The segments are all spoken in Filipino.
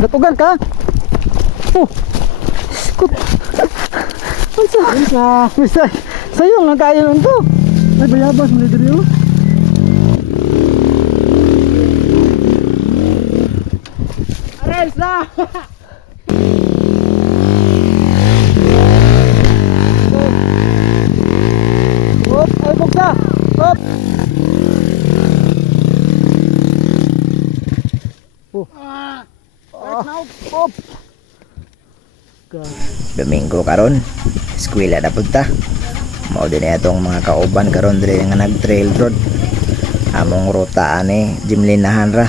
Gatugan ka? Oh. Skut. Bisa. Sayang lang kayo nun to. Ay bayabas mo dito yun. Ares na. Hop, ay buksa. Hop. Oh. Hop. Domingo karon, eskwela na punta. Mao din itong mga kauban karon dire nga nag-trail road. Among ruta ani Jimlinahan ra.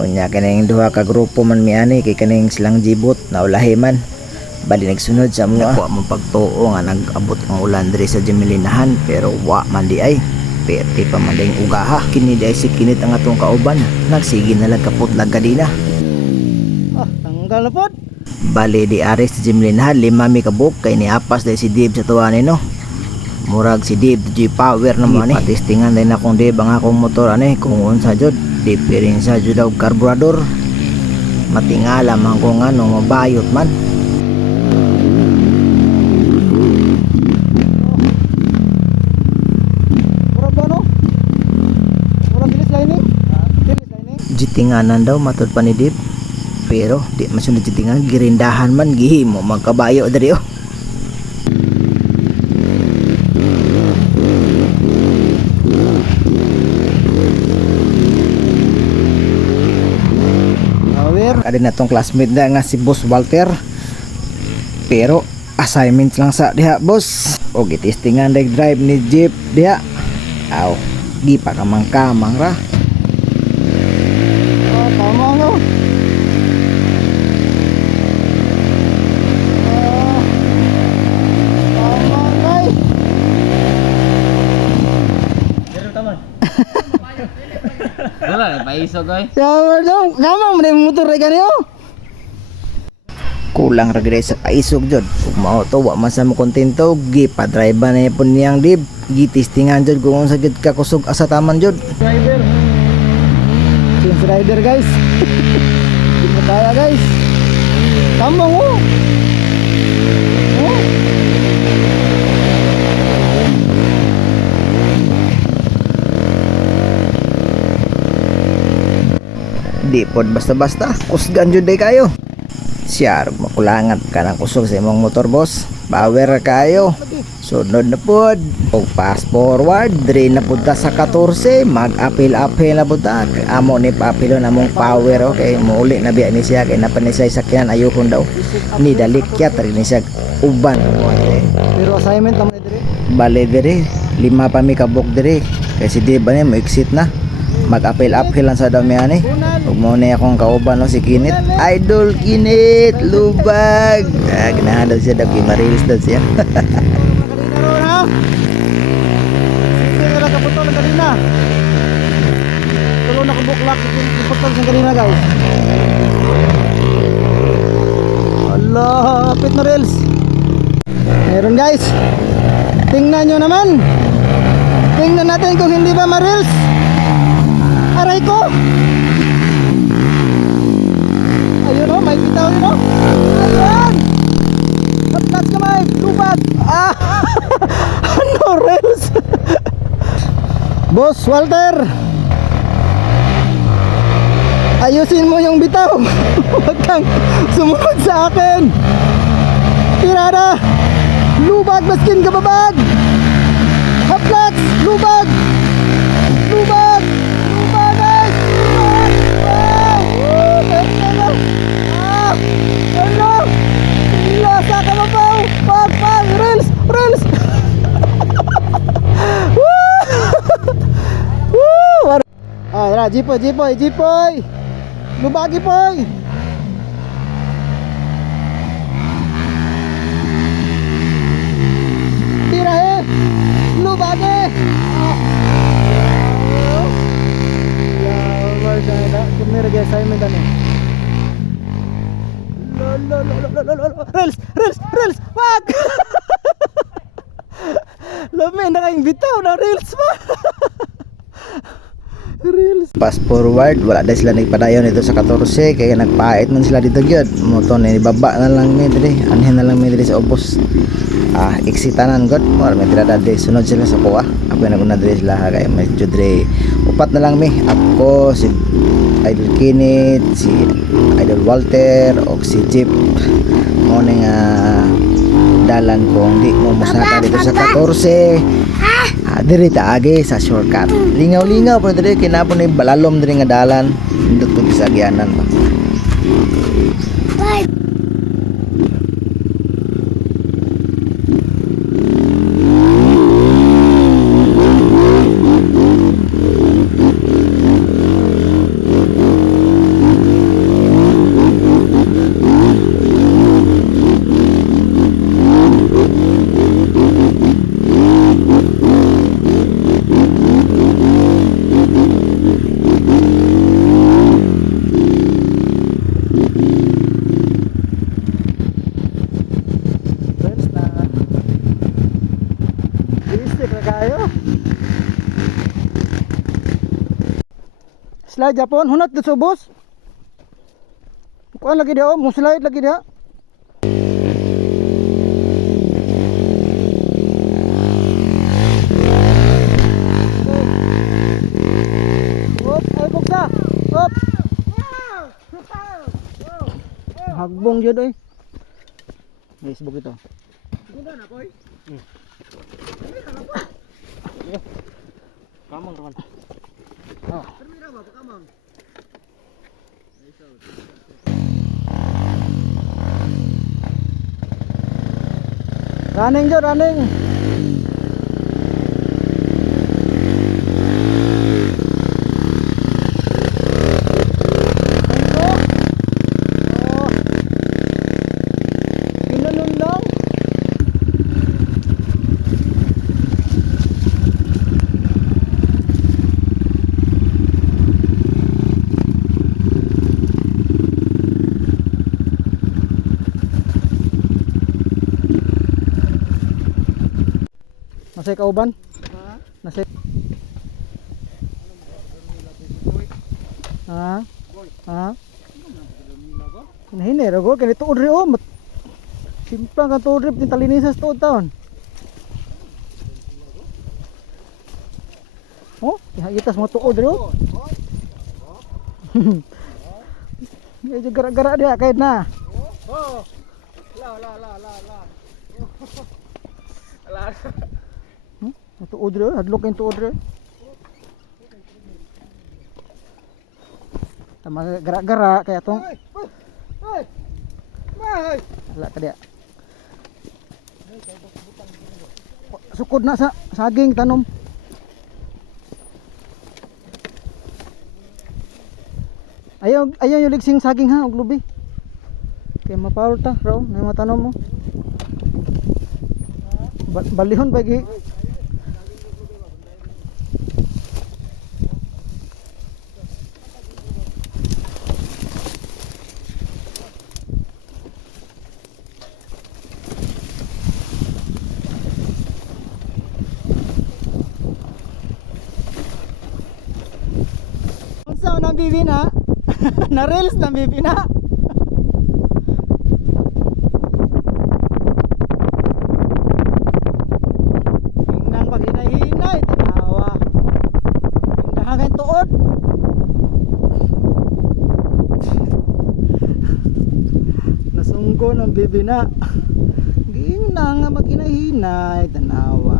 Unya kining duha ka grupo man mi ani kay kining silang jibot na ulahi man. Bali nagsunod sa mga wa mo pagtuo nga nag-abot ang ulan dire sa Jimlinahan pero wa man di ay. Perti pa man ding ugaha. Kini di ay sikinit ang atong kauban. Nagsige na lang kaputlag kadina. Ah, tanggal na pod. Bali di aris sa Jimlinahan, 5 mi kabuk kay niapas dahil si Dib sa tuwan no. Murag si Dib G-Power naman ni. Patistingan din akong Dib ang akong motor ani kung unsa jud. Dib rin sa jud og karburador. Matingala man kung ano mabayot man. Murag ba no? Murag bilis lining? Bilis lining? Jitinganan daw matod pa ni Dib. Pero di masunod jitingan girindahan man gihimo magkabayo diri oh. Ada na tong classmate na nga si Boss Walter. Pero assignment lang sa diha boss. O gitistingan dag drive ni Jeep diha. Aw, di pa kamang-kamang ra. Ah, tama no. Wala, paisog ay. Kama mo na yung motor ay ganyo. Kulang ra gid sa paisog jud. Ug mao to wa man sa mo kontento gi pa-drive na pun niyang Dib. Gitistingan jud kung unsa gid ka kusog asa taman jud. Rider. Change rider guys. Di mo kaya guys. Tambang oh. Oh. Di pod basta-basta kusgan jud day kayo. Siyar makulangat ka ng kusog sa imong motor boss. Power kayo. Sunod na pod. Og fast forward dre na pud ta sa 14 mag-apil na pud ta. Amo ni paapilon among power okay muuli na biya ni siya kay napanisay sakyan ayuhon daw. Ni dalikyat rin ni siya uban. Pero assignment naman diri. Bale dire 5 pa mi kabok dire kay si Dib ani mo exit na. Mag-apil lang sa dami ani. Ug mo ni akong kauban no si Kinit. Idol Kinit lubag. Ah, ganahan daw siya daw marilis daw siya. Kanina ro na. Sige na kaputol ng kanina. Tulo na kabuklak kaputol ng kanina guys. Allah, kapit na rails. Meron guys. Tingnan nyo naman. Tingnan natin kung hindi ba ma-rails. Aray ko. Ayun o, may bitaw yun o. Ayun. Tapos kamay, lubag. Ah, ano rails? Boss Walter, ayusin mo yung bitaw. Huwag kang sumunod sa akin. Tirada. Lubag, maskin kababag. Haplats, lubag. Lubag. Lubag guys. Lubag. Wow. Woo. Ah. Ano? Lasa ka mabaw. Pag. Rails. Rails. Woo. Woo. Ah, yara. Jipoy. Lubagi poy. Tira lubagi. Kumira guys, assignment ano. Reels. Wag. Lamin na kayong bitaw na reels pa. Reels. Fast forward, wala dahil sila nagpadayon dito sa 14 kaya nagpait man sila dito gyud. Moto ni baba na lang mi diri, anhin na lang mi diri sa ubos. Eksitanan god, or may tira dadi sunod sila sa kuha. Ako na guna diri sila ha, kaya medyo diri upat na lang mi. Ako si Idol Kinit, si Idol Walter o si Jeep. Mo ning dalan kong di mo musaka dito sa 14. Diri taagi sa shortcut. Lingaw-lingaw pero diri kinapon ni balalom diri nga dalan. Indot ko sa agyanan ba. Friends na. Bisik na kayo. Slide Japon, hunat dito sa bus. Kuan lagi dia, mo slide lagi dia. Op, ay buksa. Op. Hagbong jud oy. Facebook ito. Kamang kaman. Oh. Running jo, running. Kinunun lang. Nasay kauban? Nasay. Ha? Ha? Hini ra go kani tuod ri o. Simpang ka tuod ri tin talinisas tuod taon. Oh, ihagitas mo tuod ri o. Medyo gara-gara dia kahit na. Oh. La. Tuod ri o, hadlok kay tuod ri. Tama gara-gara kaya tong. Wala ka dia. Sukod na sa saging tanom. Ayaw yung ligsing saging ha, og lubi. Kaya mapawal ta, raw, na yung matanom mo. Balihon bagi. Unsa nang bibina? Na reels nang bibina. Tingnan pag hinay-hinay, tanawa. Tindahan tuod. Nasunggo ng bibina. Ginang nga mag-hinay-hinay, tanawa.